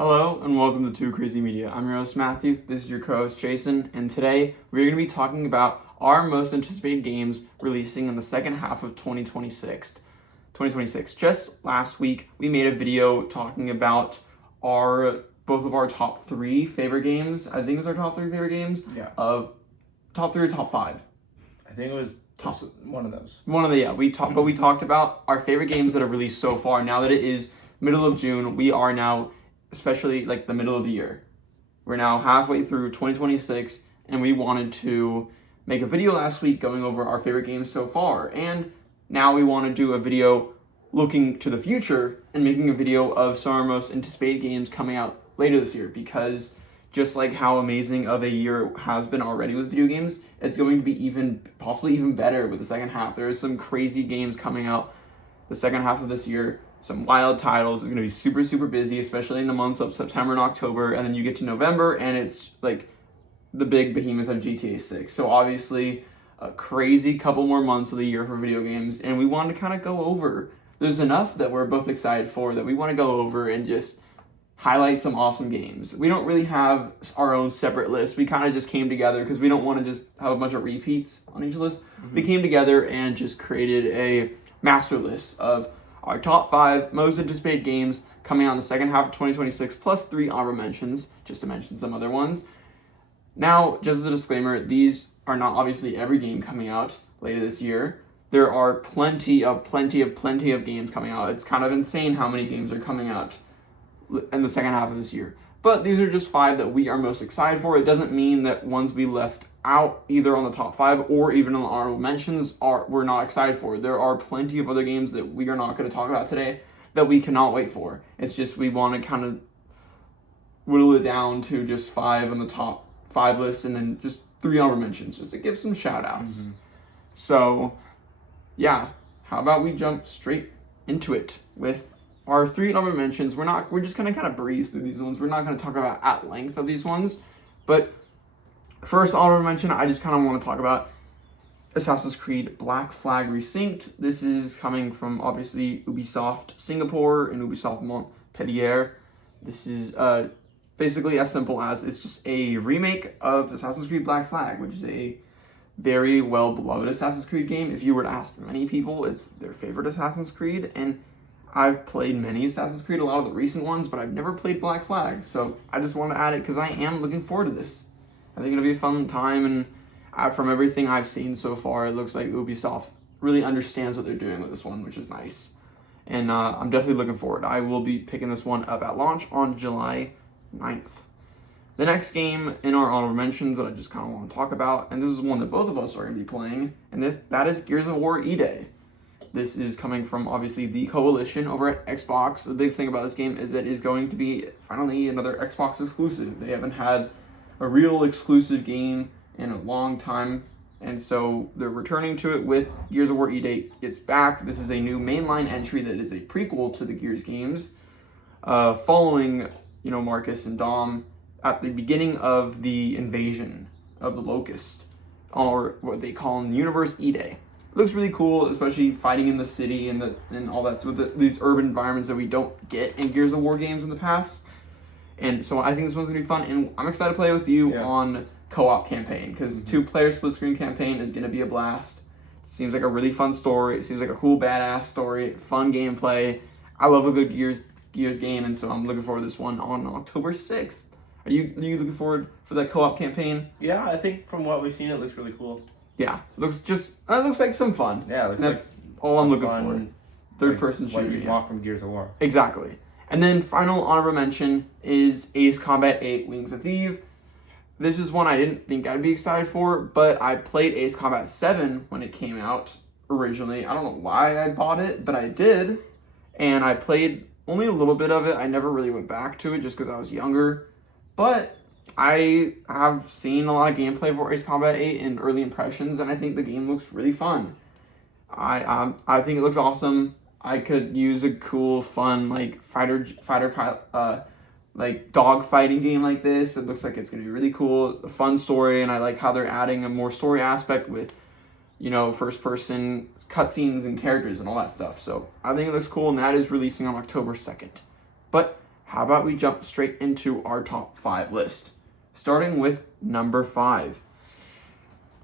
Hello and welcome to 2CrazyMedia. I'm your host Matthew, this is your co-host Jason, and today we're going to be talking about our most anticipated games releasing in the second half of 2026. Just last week, we made a video talking about both of our top 3 favorite games. I think it was our top 3 favorite games. Yeah. Of top 3 or top 5. I think it was one of those. But we talked about our favorite games that have released so far. Now that it is middle of June, we are now, especially like the middle of the year, we're now halfway through 2026, and we wanted to make a video last week going over our favorite games so far. And now we want to do a video looking to the future and making a video of some of our most anticipated games coming out later this year, because just like how amazing of a year has been already with video games, it's going to be possibly even better with the second half. There are some crazy games coming out the second half of this year, some wild titles. It's going to be super, super busy, especially in the months of September and October, and then you get to November and it's like the big behemoth of GTA 6. So obviously a crazy couple more months of the year for video games, and we wanted to kind of go over. There's enough that we're both excited for that we want to go over and just highlight some awesome games. We don't really have our own separate list. We kind of just came together because we don't want to just have a bunch of repeats on each list. We came together and just created a master list of our top 5 most anticipated games coming out in the second half of 2026, plus 3 honorable mentions, just to mention some other ones. Now, just as a disclaimer, these are not obviously every game coming out later this year. There are plenty of games coming out. It's kind of insane how many games are coming out in the second half of this year. But these are just 5 that we are most excited for. It doesn't mean that ones we left out either on the top 5 or even on the honorable mentions we're not excited for. There are plenty of other games that we are not going to talk about today that we cannot wait for. It's just we want to kind of whittle it down to just 5 on the top 5 list, and then just 3 honorable mentions just to give some shout outs. So yeah, how about we jump straight into it with our 3 honorable mentions. We're just gonna kind of breeze through these ones. We're not gonna talk about at length of these ones, but first honorable mention, I just kind of want to talk about Assassin's Creed Black Flag Resynced. This is coming from obviously Ubisoft Singapore and Ubisoft Montpellier. This is basically as simple as it's just a remake of Assassin's Creed Black Flag, which is a very well beloved Assassin's Creed game. If you were to ask many people, it's their favorite Assassin's Creed, and I've played many Assassin's Creed, a lot of the recent ones, but I've never played Black Flag, so I just want to add it because I am looking forward to this. I think it'll be a fun time, and from everything I've seen so far, it looks like Ubisoft really understands what they're doing with this one, which is nice. And I'm definitely looking forward. I will be picking this one up at launch on July 9th. The next game in our honorable mentions that I just kind of want to talk about, and this is one that both of us are going to be playing, and that is Gears of War E-Day. This is coming from, obviously, the Coalition over at Xbox. The big thing about this game is that it is going to be, finally, another Xbox exclusive. They haven't had a real exclusive game in a long time, and so they're returning to it with Gears of War E-Day. It's back. This is a new mainline entry that is a prequel to the Gears games, following, Marcus and Dom at the beginning of the invasion of the Locust, or what they call in Universe E-Day. It looks really cool, especially fighting in the city and all that, so these urban environments that we don't get in Gears of War games in the past. And so I think this one's going to be fun, and I'm excited to play with you on co-op campaign, because 2-player split-screen campaign is going to be a blast. It seems like a really fun story. It seems like a cool, badass story, fun gameplay. I love a good Gears game, and so I'm looking forward to this one on October 6th. Are you looking forward for that co-op campaign? Yeah, I think from what we've seen, it looks really cool. Yeah, it looks like some fun. Yeah, it looks that's all I'm looking for. Third-person shooter. What you want from Gears of War. Exactly. And then final honorable mention is Ace Combat 8 Wings of Eve. This is one I didn't think I'd be excited for, but I played Ace Combat 7 when it came out originally. I don't know why I bought it, but I did. And I played only a little bit of it. I never really went back to it just because I was younger. But I have seen a lot of gameplay for Ace Combat 8 and early impressions, and I think the game looks really fun. I think it looks awesome. I could use a cool, fun, like fighter like dog fighting game like this. It looks like it's gonna be really cool, a fun story, and I like how they're adding a more story aspect with, first person cutscenes and characters and all that stuff. So I think it looks cool, and that is releasing on October 2nd. But how about we jump straight into our top 5 list? Starting with number 5.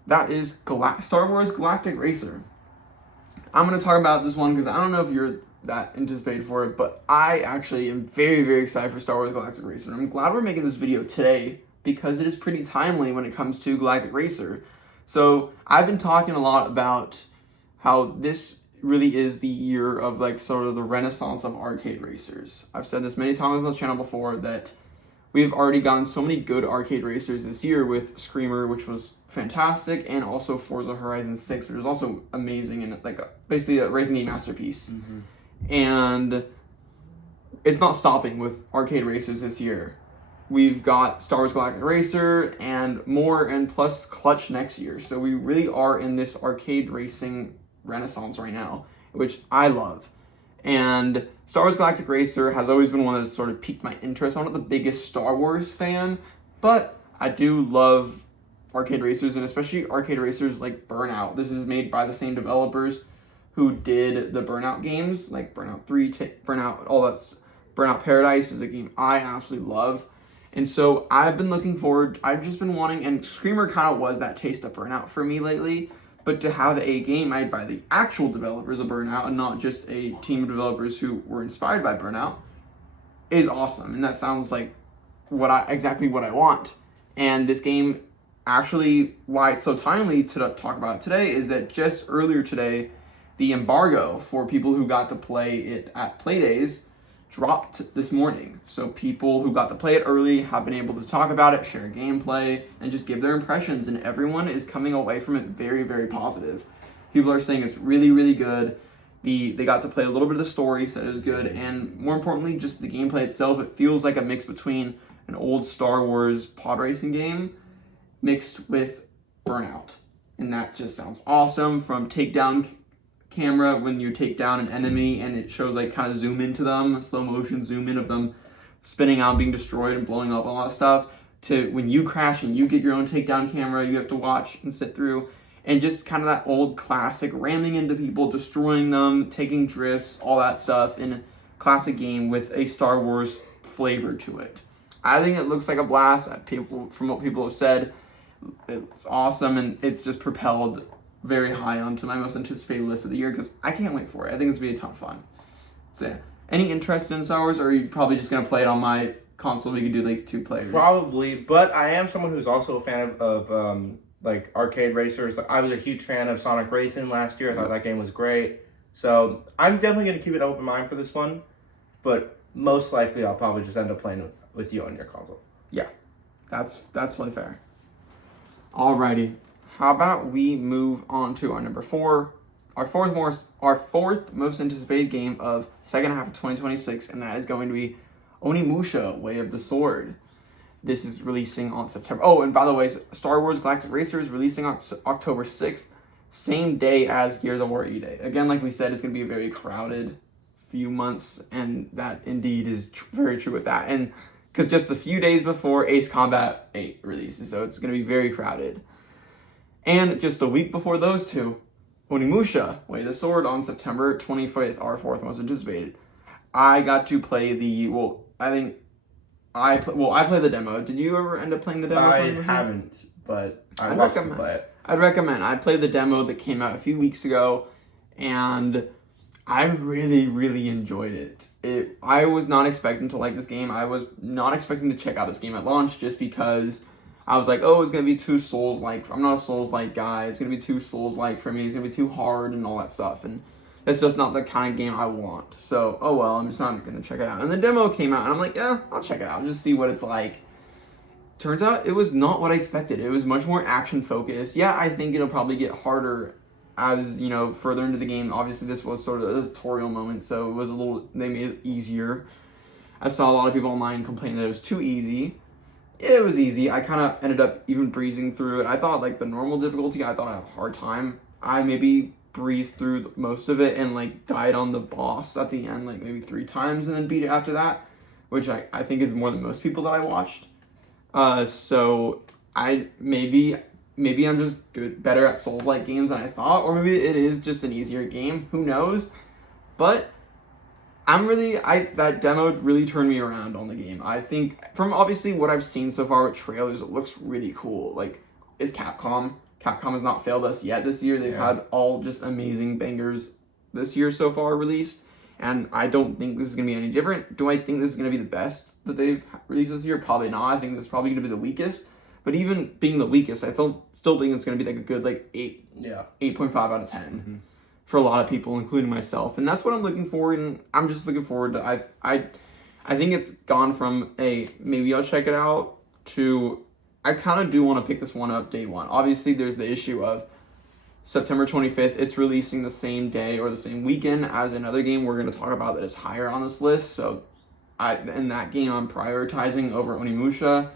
That is Star Wars Galactic Racer. I'm going to talk about this one because I don't know if you're that anticipated for it, but I actually am very, very excited for Star Wars Galactic Racer. And I'm glad we're making this video today because it is pretty timely when it comes to Galactic Racer. So I've been talking a lot about how this really is the year of like sort of the renaissance of arcade racers. I've said this many times on the channel before that we've already gotten so many good arcade racers this year with Screamer, which was fantastic, and also Forza Horizon 6, which was also amazing and like basically a racing game masterpiece. And it's not stopping with arcade racers this year. We've got Star Wars Galactic Racer and more, and plus Clutch next year. So we really are in this arcade racing renaissance right now, which I love. And Star Wars Galactic Racer has always been one that's sort of piqued my interest. I'm not the biggest Star Wars fan, but I do love arcade racers, and especially arcade racers like Burnout. This is made by the same developers who did the Burnout games, like Burnout 3, Burnout, all that. Burnout Paradise is a game I absolutely love. And so I've been looking forward, I've just been wanting, and Screamer kind of was that taste of Burnout for me lately, but to have a game made by the actual developers of Burnout and not just a team of developers who were inspired by Burnout is awesome. And that sounds like exactly what I want. And this game, actually, why it's so timely to talk about it today is that just earlier today, the embargo for people who got to play it at Playdays dropped this morning. So people who got to play it early have been able to talk about it, share gameplay, and just give their impressions, and everyone is coming away from it very, very positive. People are saying it's really, really good. They got to play a little bit of the story, said it was good, and more importantly, just the gameplay itself. It feels like a mix between an old Star Wars pod racing game mixed with Burnout. And that just sounds awesome. From takedown camera, when you take down an enemy and it shows like kind of zoom into them, slow motion zoom in of them spinning out, being destroyed and blowing up, all that stuff, to when you crash and you get your own takedown camera you have to watch and sit through, and just kind of that old classic ramming into people, destroying them, taking drifts, all that stuff in a classic game with a Star Wars flavor to it. I think it looks like a blast. From what people have said, it's awesome, and it's just propelled very high onto my most anticipated list of the year because I can't wait for it. I think it's going to be a ton of fun. So yeah. Any interest in Star Wars, or are you probably just going to play it on my console? We could do like 2 players. Probably, but I am someone who's also a fan of like arcade racers. I was a huge fan of Sonic Racing last year. I thought that game was great. So I'm definitely going to keep an open mind for this one, but most likely I'll probably just end up playing with you on your console. Yeah, that's totally fair. Alrighty. How about we move on to our number 4, our fourth most anticipated game of second half of 2026, and that is going to be Onimusha: Way of the Sword. This is releasing on September. Oh, and by the way, Star Wars Galactic Racer is releasing on October 6th, same day as Gears of War E-Day. Again, like we said, it's going to be a very crowded few months, and that indeed is very true with that. And because just a few days before Ace Combat 8 releases, so it's going to be very crowded. And just a week before those two, Onimusha: Way of the Sword on September 25th, our 4th most anticipated. I got to play I played the demo. Did you ever end up playing the demo? I haven't, but I'd recommend play it. I'd recommend. I played the demo that came out a few weeks ago, and I really, really enjoyed it. I was not expecting to like this game. I was not expecting to check out this game at launch just because I was like, oh, it's going to be too Souls-like. I'm not a Souls-like guy. It's going to be too Souls-like for me. It's going to be too hard and all that stuff. And that's just not the kind of game I want. So, oh well, I'm just not going to check it out. And the demo came out, and I'm like, yeah, I'll check it out. Just see what it's like. Turns out it was not what I expected. It was much more action-focused. Yeah, I think it'll probably get harder as, further into the game. Obviously, this was sort of a tutorial moment, so it was they made it easier. I saw a lot of people online complaining that it was too easy. It was easy. I kind of ended up even breezing through it. I thought, the normal difficulty, I thought I had a hard time. I maybe breezed through most of it and, died on the boss at the end, maybe 3 times and then beat it after that, which I think is more than most people that I watched. So maybe I'm just better at Souls-like games than I thought, or maybe it is just an easier game. Who knows? But That demo really turned me around on the game. I think from obviously what I've seen so far with trailers, it looks really cool. Like, it's Capcom. Capcom has not failed us yet this year. They've had all just amazing bangers this year so far released, and I don't think this is going to be any different. Do I think this is going to be the best that they've released this year? Probably not. I think this is probably going to be the weakest. But even being the weakest, I still think it's going to be like a good 8.5 out of 10 for a lot of people, including myself. And that's what I'm looking for, and I'm just looking forward to. I think it's gone from maybe I'll check it out to I kind of do want to pick this one up day one. Obviously, there's the issue of September 25th. It's releasing the same day or the same weekend as another game we're going to talk about that is higher on this list. So in that game, I'm prioritizing over Onimusha.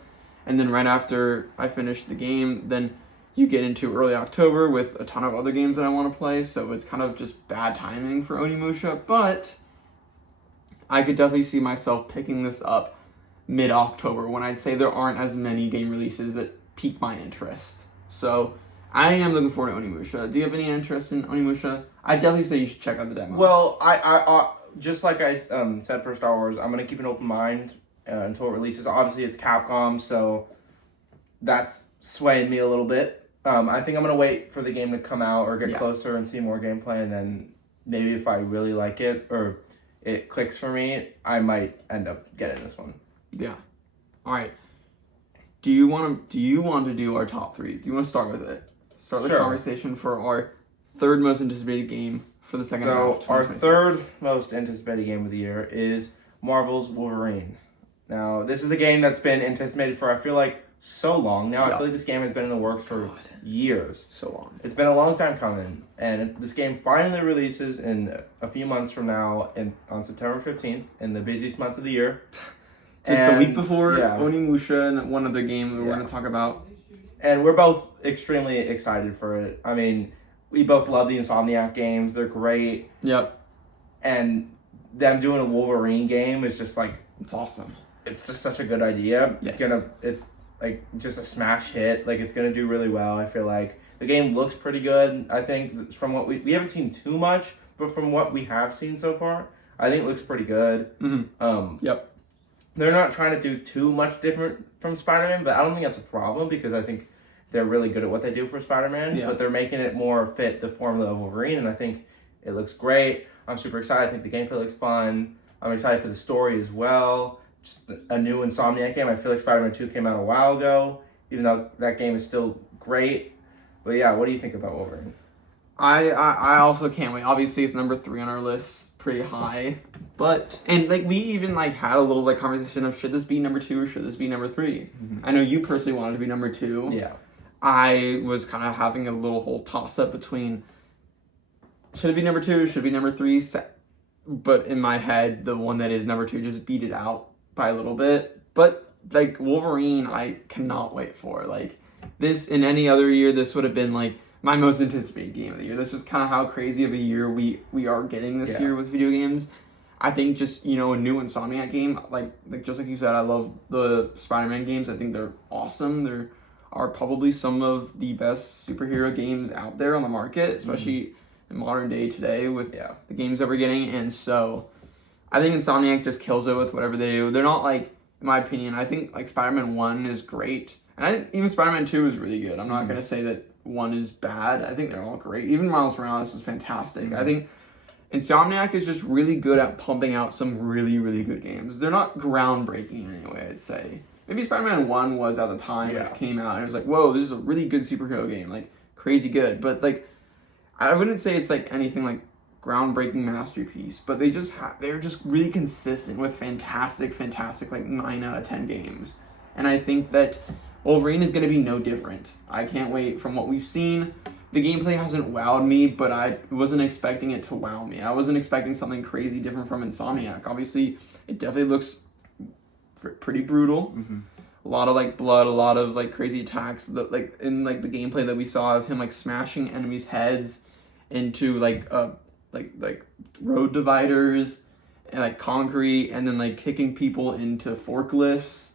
And then right after I finish the game, then you get into early October with a ton of other games that I want to play. So it's kind of just bad timing for Onimusha. But I could definitely see myself picking this up mid-October when I'd say there aren't as many game releases that pique my interest. So I am looking forward to Onimusha. Do you have any interest in Onimusha? I definitely say you should check out the demo. Well, I just like I said for Star Wars, I'm going to keep an open mind until it releases. Obviously, it's Capcom, so that's swaying me a little bit. I think I'm going to wait for the game to come out or get closer and see more gameplay, and then maybe if I really like it or it clicks for me, I might end up getting this one. Yeah. All right. Do you want to do our top three? Do you want to start with it? Start the conversation for our third most anticipated game for the second half of 2026. Our third most anticipated game of the year is Marvel's Wolverine. Now, this is a game that's been anticipated for, I feel like, so long now. I feel like this game has been in the works for years. So long. It's been a long time coming. And this game finally releases in a few months from now on September 15th, in the busiest month of the year. Just a week before Onimusha and one other game we're going to talk about. And we're both extremely excited for it. I mean, we both love the Insomniac games. They're great. Yep. And them doing a Wolverine game is just like... It's awesome. It's just such a good idea. Yes. It's like just a smash hit. Like, it's going to do really well, I feel like. The game looks pretty good. I think from what we haven't seen too much, but from what we have seen so far, I think it looks pretty good. Yep. They're not trying to do too much different from Spider-Man, but I don't think that's a problem because I think they're really good at what they do for Spider-Man, but they're making it more fit the formula of Wolverine, and I think it looks great. I'm super excited. I think the gameplay looks fun. I'm excited for the story as well. Just a new Insomniac game. I feel like Spider-Man 2 came out a while ago, even though that game is still great. But yeah, what do you think about Wolverine? I also can't wait. Obviously, it's number 3 on our list, pretty high. And we even had a little conversation of should this be number 2 or should this be number 3? I know you personally wanted to be number 2. Yeah. I was kind of having a little whole toss up between should it be number 2, should it be number 3? But in my head, the one that is number 2 just beat it out by a little bit. But Wolverine, I cannot wait for. This in any other year, this would have been my most anticipated game of the year. That's just kind of how crazy of a year we are getting this year with video games. I think just, a new Insomniac game, just like you said, I love the Spider-Man games. I think they're awesome. They are probably some of the best superhero games out there on the market, especially in modern day today with the games that we're getting. And so I think Insomniac just kills it with whatever they do. They're not in my opinion, I think Spider-Man 1 is great. And I think even Spider-Man 2 is really good. I'm not going to say that 1 is bad. I think they're all great. Even Miles Morales is fantastic. I think Insomniac is just really good at pumping out some really, really good games. They're not groundbreaking in any way, I'd say. Maybe Spider-Man 1 was at the time when it came out. And it was whoa, this is a really good superhero game. Crazy good. But, I wouldn't say it's, anything groundbreaking masterpiece. But they're just really consistent with fantastic, 9 out of 10 games. And I think that Wolverine is going to be no different. I can't wait from what we've seen. The gameplay hasn't wowed me, but I wasn't expecting it to wow me. I wasn't expecting something crazy different from Insomniac. Obviously, it definitely looks pretty brutal. A lot of blood, a lot of crazy attacks. In the gameplay that we saw of him smashing enemies' heads into road dividers and concrete, and then kicking people into forklifts.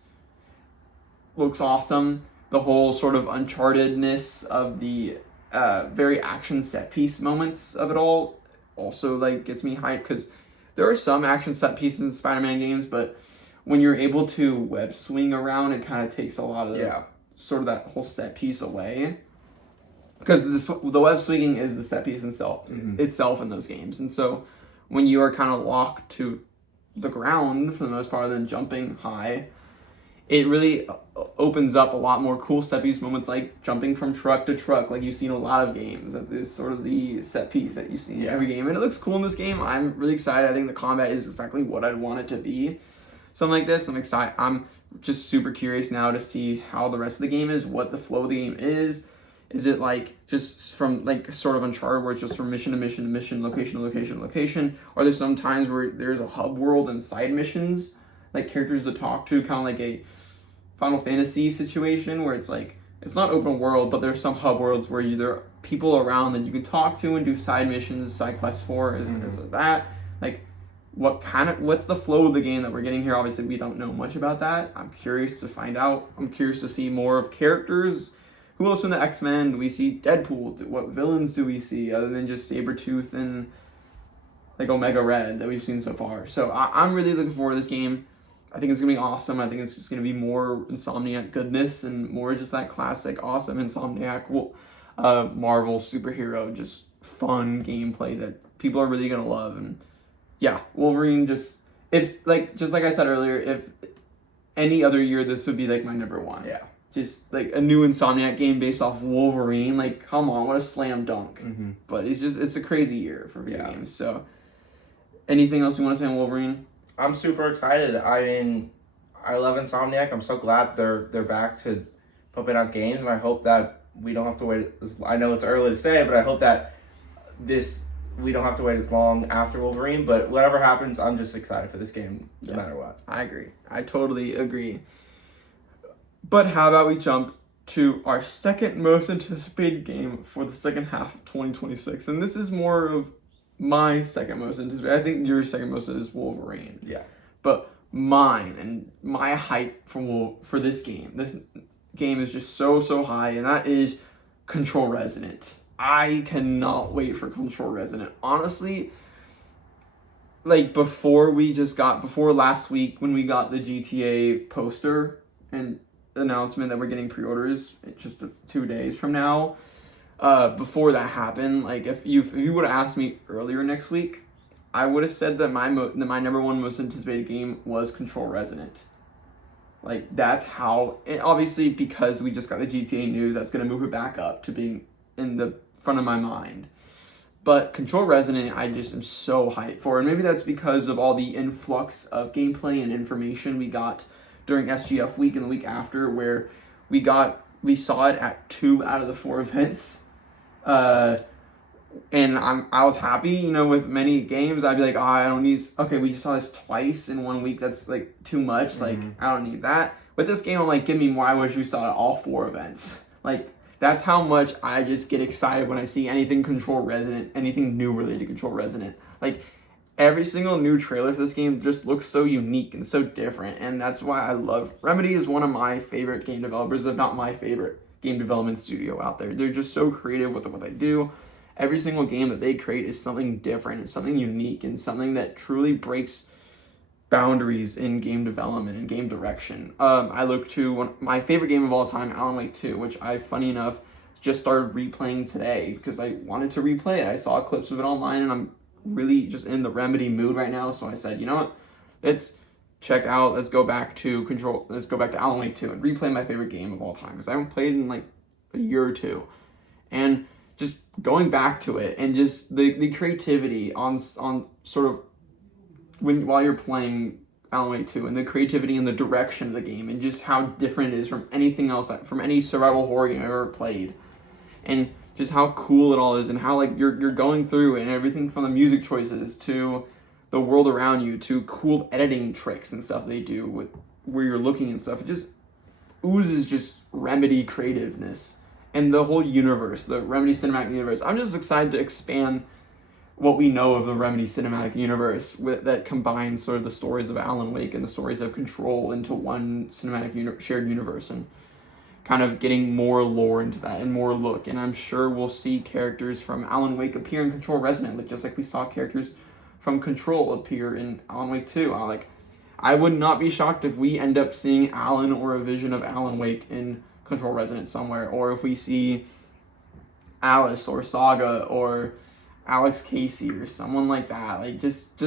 Looks awesome. The whole sort of Unchartedness of the very action set piece moments of it all also gets me hyped because there are some action set pieces in Spider-Man games, but when you're able to web swing around, it kind of takes a lot of sort of that whole set piece away. Because the web swinging is the set piece itself in those games. And so when you are kind of locked to the ground for the most part, other than jumping high, it really opens up a lot more cool set piece moments, like jumping from truck to truck, like you see in a lot of games. That is sort of the set piece that you see in every game. And it looks cool in this game. I'm really excited. I think the combat is exactly what I'd want it to be. Something like this, I'm excited. I'm just super curious now to see how the rest of the game is, what the flow of the game is. Is it like just from like sort of Uncharted where it's just from mission to mission to mission, location to location to location? Or there's some times where there's a hub world and side missions, like characters to talk to, kind of like a Final Fantasy situation where it's like, it's not open world, but there's some hub worlds where there are people around that you can talk to and do side missions, side quests for, is that. Like, what's the flow of the game that we're getting here? Obviously, we don't know much about that. I'm curious to find out. I'm curious to see more of characters. Who else in the X-Men? Do we see Deadpool? What villains do we see other than just Sabretooth and like Omega Red that we've seen so far? So I'm really looking forward to this game. I think it's going to be awesome. I think it's just going to be more Insomniac goodness and more just that classic, awesome Insomniac Marvel superhero, just fun gameplay that people are really going to love. And yeah, Wolverine just like I said earlier, if any other year, this would be like my number one. Yeah. Just like a new Insomniac game based off Wolverine. Like, come on, what a slam dunk. But it's a crazy year for video games. So anything else you want to say on Wolverine? I'm super excited. I mean, I love Insomniac. I'm so glad they're back to pumping out games, and I hope that we don't have to wait. I know it's early to say, but I hope that we don't have to wait as long after Wolverine. But whatever happens, I'm just excited for this game, no matter what. I agree. I totally agree. But how about we jump to our second most anticipated game for the second half of 2026, and this is more of my second most anticipated. I think your second most is Wolverine. Yeah. But mine and my hype for this game. This game is just so high, and that is Control Resonant. I cannot wait for Control Resonant. Honestly, like before last week when we got the GTA poster and announcement that we're getting pre-orders just 2 days from now. Before that happened, like if you would have asked me earlier next week, I would have said that my number one most anticipated game was Control Resonant. Like that's how, and obviously because we just got the GTA news, that's gonna move it back up to being in the front of my mind. But Control Resonant, I just am so hyped for, and maybe that's because of all the influx of gameplay and information we got during SGF week and the week after, where we saw it at 2 out of the 4 events. And I was happy, with many games, I'd be like, I don't need, okay, we just saw this twice in 1 week, that's like too much, like, I don't need that. With this game, I'm like, give me more, I wish we saw it at all 4 events. Like, that's how much I just get excited when I see anything Control Resonant, anything new related to Control Resonant. Like, every single new trailer for this game just looks so unique and so different, and that's why I love Remedy is one of my favorite game developers, if not my favorite game development studio out there. They're just so creative with what they do. Every single game that they create is something different, it's something unique, and something that truly breaks boundaries in game development and game direction. I look to my favorite game of all time, Alan Wake 2, which I, funny enough, just started replaying today because I wanted to replay it. I saw clips of it online, and I'm really just in the Remedy mood right now, so I said, you know what, let's go back to Alan Wake 2 and replay my favorite game of all time, because I haven't played in like a year or two, and just going back to it and just the creativity on sort of while you're playing Alan Wake 2, and the creativity and the direction of the game, and just how different it is from anything else, from any survival horror game I've ever played, and just how cool it all is, and how like you're going through, and everything from the music choices to the world around you to cool editing tricks and stuff they do with where you're looking and stuff. It just oozes just Remedy creativeness, and the whole universe, the Remedy cinematic universe. I'm just excited to expand what we know of the Remedy cinematic universe that combines sort of the stories of Alan Wake and the stories of Control into one cinematic shared universe, and kind of getting more lore into that and more And I'm sure we'll see characters from Alan Wake appear in Control Resonant, just like we saw characters from Control appear in Alan Wake 2. I would not be shocked if we end up seeing Alan or a vision of Alan Wake in Control Resonance somewhere, or if we see Alice or Saga or Alex Casey or someone like that. Like just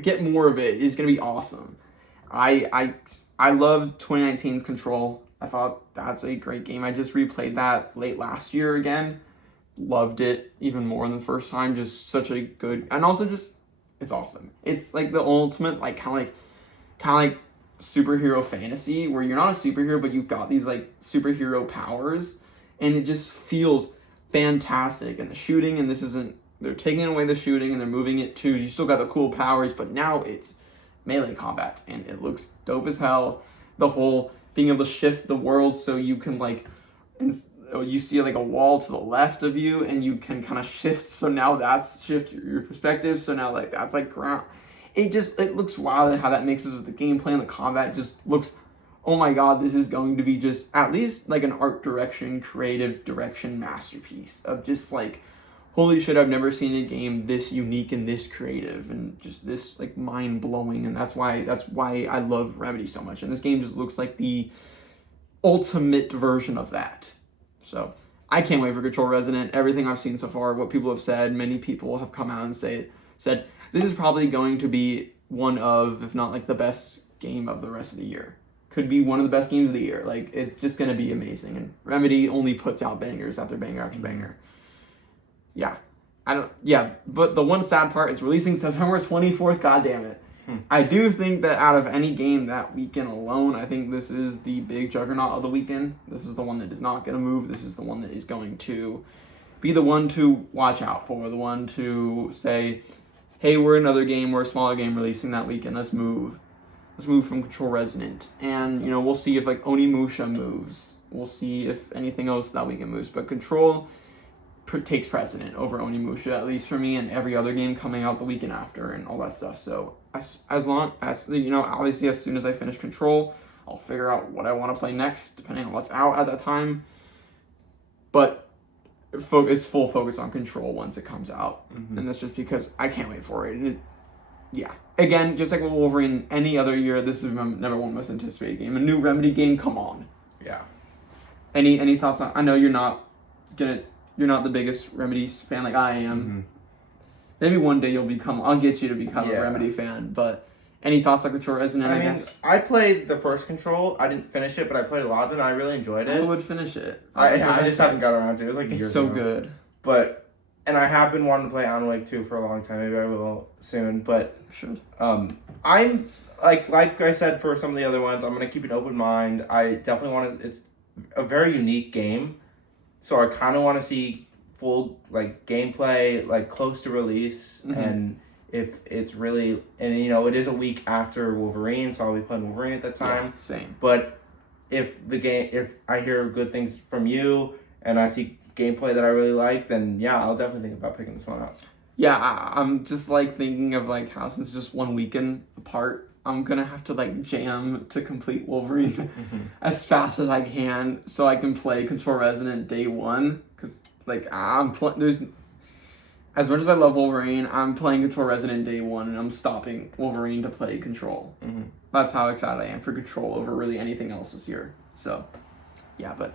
get more of it. It's gonna be awesome. I love 2019's Control. I thought that's a great game. I just replayed that late last year again. Loved it even more than the first time. Just such a good, and also just it's awesome. It's like the ultimate kind of like superhero fantasy where you're not a superhero but you've got these like superhero powers, and it just feels fantastic. And the shooting, and they're taking away the shooting and they're moving it to, you still got the cool powers, but now it's melee combat and it looks dope as hell. The whole being able to shift the world so you can you see like a wall to the left of you and you can kind of shift, so now that's shift your perspective, so now like that's like ground. It looks wild, and how that mixes with the gameplay and the combat just looks, oh my god, this is going to be just at least like an art direction, creative direction masterpiece of just like, holy shit, I've never seen a game this unique and this creative and just this like mind-blowing. And that's why I love Remedy so much. And this game just looks like the ultimate version of that. So I can't wait for Control Resonant. Everything I've seen so far, what people have said, many people have come out and said this is probably going to be one of, if not like the best game of the rest of the year. Could be one of the best games of the year. Like, it's just going to be amazing. And Remedy only puts out bangers after banger after banger. Yeah. But the one sad part is releasing September 24th, god damn it. I do think that out of any game that weekend alone, I think this is the big juggernaut of the weekend. This is the one that is not going to move. This is the one that is going to be the one to watch out for, the one to say, hey, we're another game, we're a smaller game releasing that weekend, let's move from Control Resonant. And, we'll see if like Onimusha moves. We'll see if anything else that weekend moves. But Control takes precedent over Onimusha, at least for me, and every other game coming out the weekend after and all that stuff. So as long as, obviously as soon as I finish Control, I'll figure out what I want to play next, depending on what's out at that time. But it's full focus on Control once it comes out. And that's just because I can't wait for it. And again, just like with Wolverine, any other year, this is my number one most anticipated game. A new Remedy game, come on. Yeah. Any thoughts on? I know you're not the biggest Remedy fan like I am. Maybe one day I'll get you to become a Remedy fan. But any thoughts on Control Resonant? I guess I played the first Control. I didn't finish it, but I played a lot of it and I really enjoyed it. I would finish it. I just haven't got around to it. It was like years It's so ago. good. And I have been wanting to play Alan Wake 2 for a long time. Maybe I will soon. But I'm like I said for some of the other ones, I'm gonna keep an open mind. I definitely want to. It's a very unique game, so I kind of want to see full like gameplay, like close to release, and if it's really, and it is a week after Wolverine, so I'll be playing Wolverine at that time. Yeah, same. But if I hear good things from you and I see gameplay that I really like, then I'll definitely think about picking this one up. Yeah, I'm just like thinking of like how since just one weekend apart, I'm gonna have to like jam to complete Wolverine as fast as I can so I can play Control Resonant day one. Cause like there's, as much as I love Wolverine, I'm playing Control Resonant day one and I'm stopping Wolverine to play Control. That's how excited I am for Control over really anything else this year. So yeah, but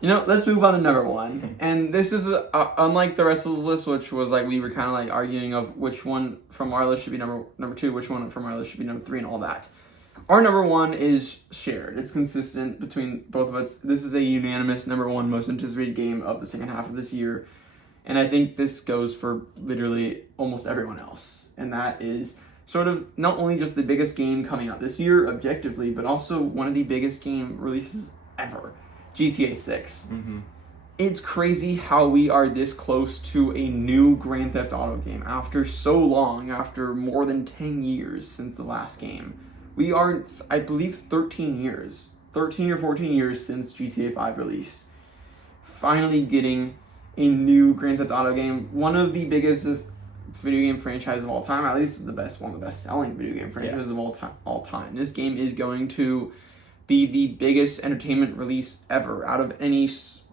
let's move on to number one. And this is unlike the rest of the list, which was like we were kind of like arguing of which one from our list should be number two, which one from our list should be number three, and all that. Our number one is shared. It's consistent between both of us. This is a unanimous number one most anticipated game of the second half of this year. And I think this goes for literally almost everyone else. And that is sort of not only just the biggest game coming out this year objectively, but also one of the biggest game releases ever. GTA 6. It's crazy how we are this close to a new Grand Theft Auto game after so long, after more than 10 years since the last game. We are, I believe, 13 or 14 years since GTA 5 release. Finally getting a new Grand Theft Auto game, one of the biggest video game franchises of all time, at least one of the best selling video game franchises of all time. This game is going to be the biggest entertainment release ever out of any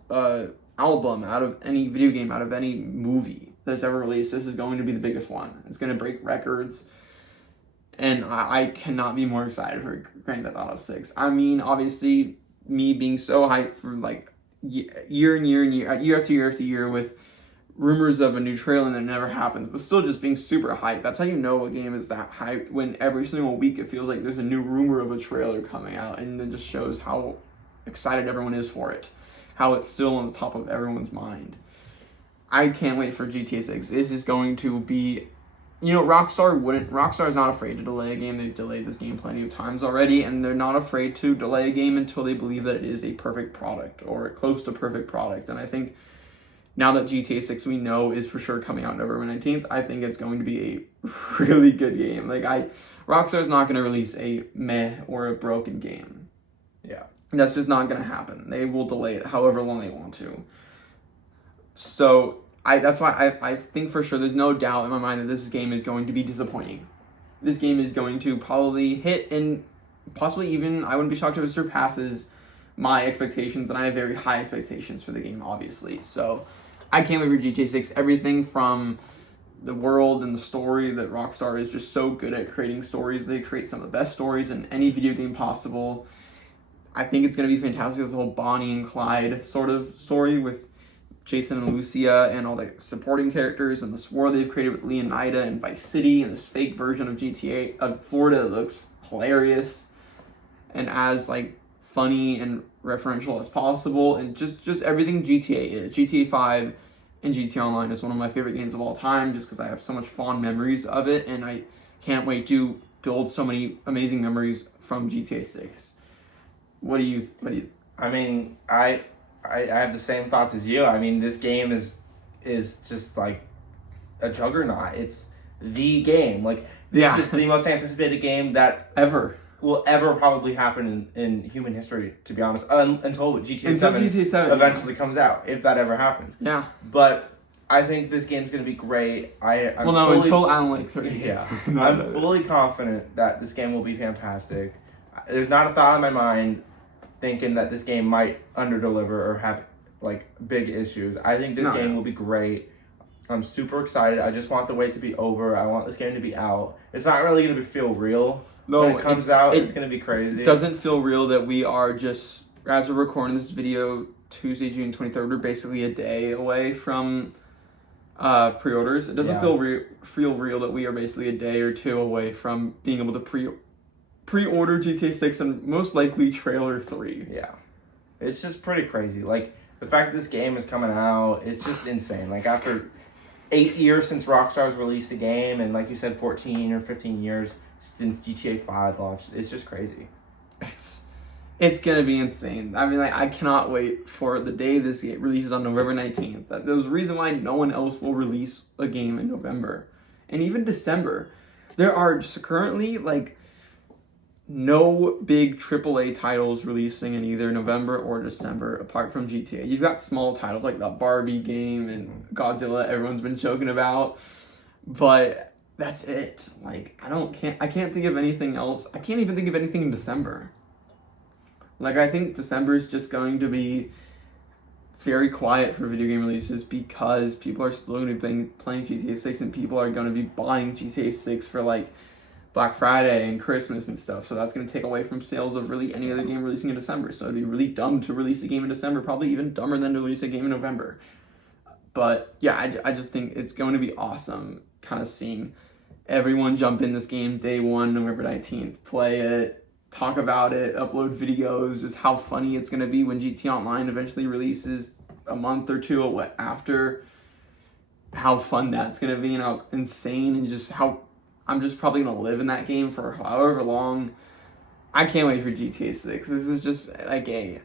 album, out of any video game, out of any movie. that's ever released, this is going to be the biggest one. It's going to break records. And I cannot be more excited for Grand Theft Auto 6. I mean, obviously, me being so hyped for like year after year with rumors of a new trailer and it never happens, but still just being super hyped. That's how you know a game is that hyped, when every single week it feels like there's a new rumor of a trailer coming out, and it just shows how excited everyone is for it, how it's still on the top of everyone's mind. I can't wait for GTA 6. This is going to be, Rockstar is not afraid to delay a game. They've delayed this game plenty of times already, and they're not afraid to delay a game until they believe that it is a perfect product or close to perfect product. And I think now that GTA 6 we know is for sure coming out November 19th, I think it's going to be a really good game. Rockstar's not going to release a meh or a broken game. Yeah. That's just not going to happen. They will delay it however long they want to. So that's why I think for sure there's no doubt in my mind that this game is going to be disappointing. This game is going to probably hit and possibly even, I wouldn't be shocked if it surpasses my expectations, and I have very high expectations for the game, obviously. So I can't wait for GTA 6. Everything from the world and the story that Rockstar is just so good at creating stories. They create some of the best stories in any video game possible. I think it's going to be fantastic, this whole Bonnie and Clyde sort of story with Jason and Lucia and all the supporting characters, and this world they've created with Leonida and Vice City and this fake version of GTA of Florida that looks hilarious and as funny and referential as possible, and just everything GTA is. GTA 5 and GTA Online is one of my favorite games of all time, just because I have so much fond memories of it, and I can't wait to build so many amazing memories from GTA 6. What do you? I mean, I have the same thoughts as you. I mean, this game is just like a juggernaut. It's the game. This is the most anticipated game that will ever probably happen in human history, to be honest, until GTA 7 eventually comes out, if that ever happens. Yeah. But I think this game's going to be great. Until Alan Wake 3. Yeah. I'm fully confident that this game will be fantastic. There's not a thought in my mind thinking that this game might underdeliver or have big issues. I think this game will be great. I'm super excited. I just want the wait to be over. I want this game to be out. It's not really going to feel real. No, when it comes out, it's going to be crazy. It doesn't feel real that we are just, as we're recording this video, Tuesday, June 23rd, we're basically a day away from pre-orders. It doesn't feel real that we are basically a day or two away from being able to pre-order GTA 6 and most likely trailer 3. Yeah. It's just pretty crazy. The fact that this game is coming out, it's just insane. After 8 years since Rockstar's released the game, and like you said, 14 or 15 years since GTA 5 launched, it's just crazy. It's gonna be insane. I mean, I cannot wait for the day this game releases on November 19th. There's a reason why no one else will release a game in November. And even December. There are just currently, no big AAA titles releasing in either November or December apart from GTA. You've got small titles like the Barbie game and Godzilla everyone's been joking about, but that's it. I can't think of anything else. I can't even think of anything in December. I think December is just going to be very quiet for video game releases because people are still going to be playing GTA 6 and people are going to be buying GTA 6 for Black Friday and Christmas and stuff. So that's going to take away from sales of really any other game releasing in December. So it'd be really dumb to release a game in December, probably even dumber than to release a game in November. But yeah, I just think it's going to be awesome kind of seeing everyone jump in this game day one, November 19th, play it, talk about it, upload videos, just how funny it's going to be when GTA Online eventually releases a month or two after, how fun that's going to be and how insane and just how I'm just probably going to live in that game for however long. I can't wait for GTA 6. This is just like a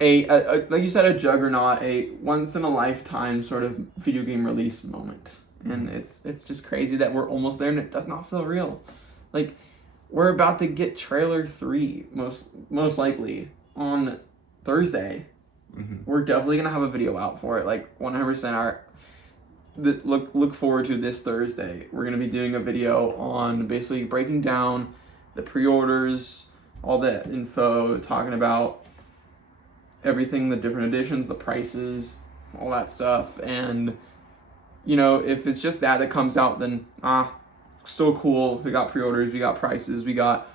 like you said, a juggernaut, a once in a lifetime sort of video game release moment. And it's just crazy that we're almost there and it does not feel real. We're about to get trailer 3 most likely on Thursday. Mm-hmm. We're definitely going to have a video out for it. 100%. Look forward to this Thursday. We're going to be doing a video on basically breaking down the pre-orders, all the info, talking about everything, the different editions, the prices, all that stuff, and you know, if it's just that comes out, then still cool. We got pre-orders, we got prices, we got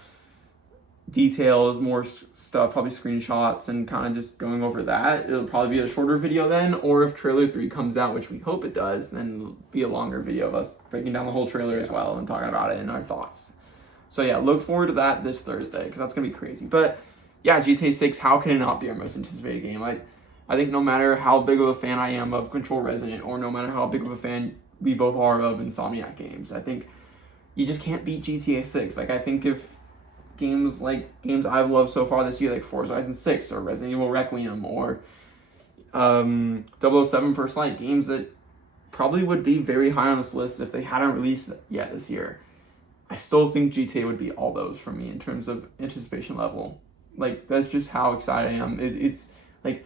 details, more stuff, probably screenshots, and kind of just going over that. It'll probably be a shorter video then, or if trailer 3 comes out, which we hope it does, then it'll be a longer video of us breaking down the whole trailer as well and talking about it and our thoughts. So yeah, look forward to that this Thursday, because that's gonna be crazy. But yeah, GTA 6, how can it not be our most anticipated game? I think no matter how big of a fan I am of Control Resonant, or no matter how big of a fan we both are of Insomniac games, I think you just can't beat GTA 6. Like, I think if games I've loved so far this year, like Forza Horizon 6 or Resident Evil Requiem or 007 First Light, games that probably would be very high on this list if they hadn't released yet this year, I still think GTA would be all those for me in terms of anticipation level. Like, that's just how excited I am. It's like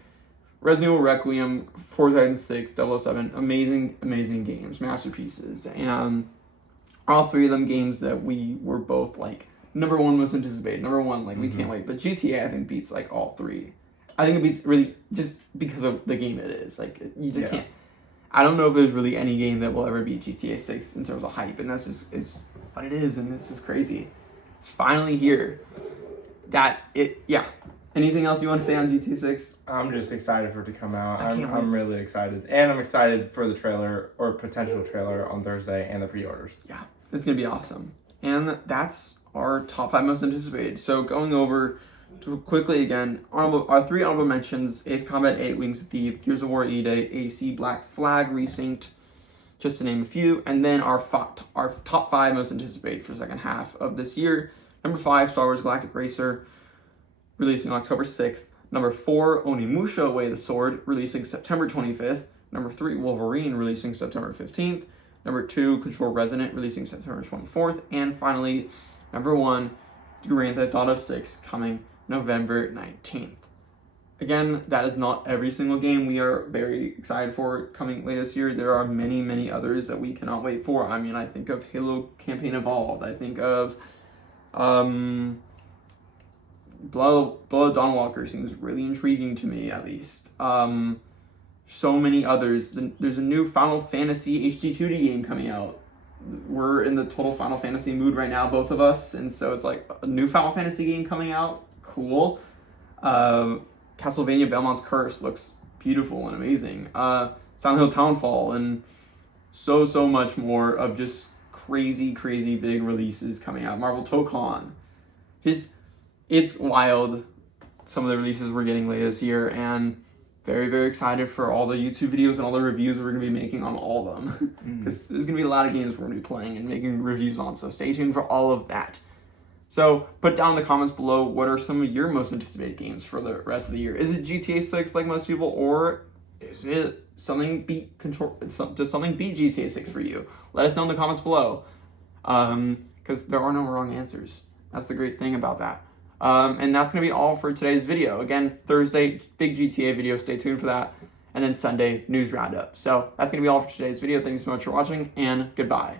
Resident Evil Requiem, Forza Horizon 6, 007, amazing games, masterpieces. And all three of them games that we were both like, number one most anticipated, number one, like, we can't wait. But GTA, I think, beats like all three. I think it beats really just because of the game it is. Like, you just can't. I don't know if there's really any game that will ever beat GTA 6 in terms of hype, and that's just, it's what it is, and it's just crazy. It's finally here. Anything else you want to say on GTA 6? I'm just excited for it to come out. I'm really excited. And I'm excited for the trailer, or potential trailer, on Thursday, and the pre-orders. Yeah, it's going to be awesome. And that's our top 5 most anticipated. So going over to quickly again, our 3 honorable mentions: Ace Combat 8, Wings of Thief, Gears of War E-Day, AC Black Flag Resynced, just to name a few. And then our top 5 most anticipated for the second half of this year. Number 5, Star Wars Galactic Racer, releasing October 6th. Number 4, Onimusha Way of the Sword, releasing September 25th. Number 3, Wolverine, releasing September 15th. Number 2, Control Resonant, releasing September 24th. And finally, number 1, Grand Theft Auto 6, coming November 19th. Again, that is not every single game we are very excited for coming later this year. There are many others that we cannot wait for. I mean, I think of Halo Campaign Evolved. I think of Blood of Dawnwalker seems really intriguing to me, at least. So many others. There's a new Final Fantasy HD 2D game coming out. We're in the total Final Fantasy mood right now, both of us, and so it's like a new Final Fantasy game coming out. Cool. Castlevania Belmont's Curse looks beautiful and amazing. Silent Hill Townfall, and so much more of just crazy big releases coming out. Marvel Tokon. It's wild, some of the releases we're getting later this year, and very excited for all the YouTube videos and all the reviews we're going to be making on all of them. Because there's going to be a lot of games we're going to be playing and making reviews on, so stay tuned for all of that. So put down in the comments below, what are some of your most anticipated games for the rest of the year? Is it GTA 6 like most people, or is it something does something beat GTA 6 for you? Let us know in the comments below, because there are no wrong answers. That's the great thing about that. And that's going to be all for today's video. Again, Thursday, big GTA video. Stay tuned for that. And then Sunday, news roundup. So that's going to be all for today's video. Thank you so much for watching, and goodbye.